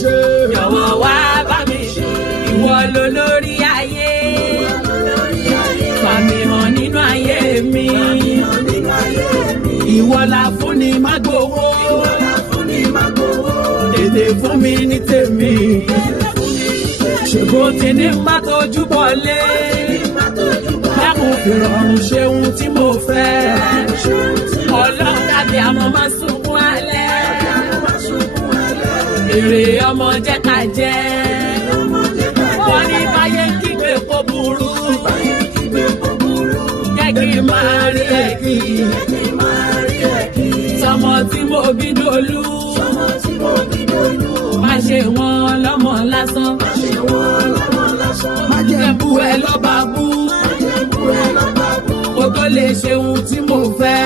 ṣe. Jọ̀wọ́ wá bá mi ṣe. Ìwọ ló lórí ayé. Fàmì hàn nínú ayé mi. Ìwọ la fún ni má gbowó. Tètè fún mi ní tèmi. Ṣèbó ti ní má tójú bọ́lé. Dákun fìrọ̀rùn ṣe ohun tí mo fẹ́. Ọlọ́run tàbí àmọ́ má sunkún alẹ́. Èrè ọmọ jẹ́ ká jẹ́. Wọ́n ní báyé kígbe kó burú. Jẹ́ kí n máa rí ẹ̀kí. Sọmọ tí mo bí dolú. Má ṣe wọ́n lọ́mọ lásán. Má jẹ́ bú ẹ lọ́ba bú. Mo tó lè ṣe ohun tí mo fẹ́.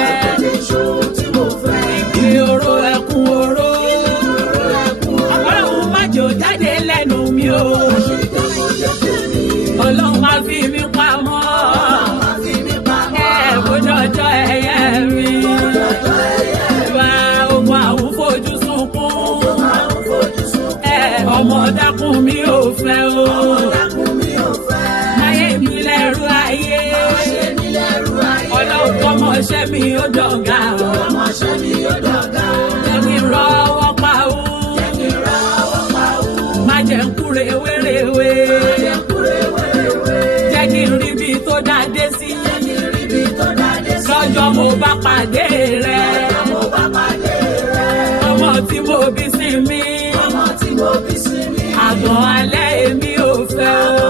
Ìgbé oró ẹkún oró. Ọlọ́run má jò jáde lẹ́nu mi o. Ọlọ́run má fi mí pamọ́. Bójọ́jọ́ ẹyẹ mi. Ìwà ogun àwọn fojú sunkún. Ọmọ dákun mi ò fẹ́ o. Máyé mi lẹ́rú ayé. Ọlọ́run kọ́mọṣẹ́ mi ó dọ̀gá. Jẹ́ kí n rọ́wọ́ pa o. Má jẹ́ n kú rewéréwé. Jẹ́ kí n rí bí tó dáadé sí. Lọ́jọ́ mo bá pàdé rẹ̀. Ọmọ tí mo bí sí mi. Àgọ́ alẹ́ èmi ò fẹ́ o.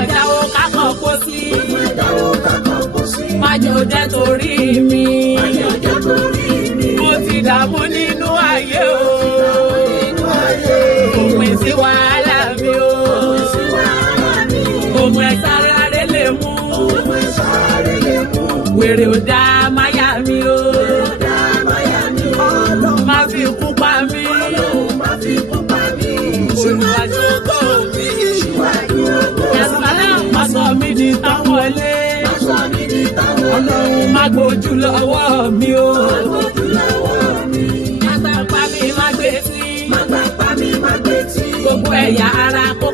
Ìjáwó kákan kó sí. Májò jẹ́ torí mi. Mo ti dààmú nínú ayé o. Òpin sí wàhálà mi o. Òmù ẹ̀ sáré lè mú. Wèrè ò dá máyà mi o. Má fi kú pa mí. Olùwàjú tó mi. Yàtúmọ̀lá má sọ mí di táwọn ilé. Ọlọ́run má gbójú lọ́wọ́ mi o. Má gbà pa mi má gbé sí. Gbogbo ẹ̀yà ara kó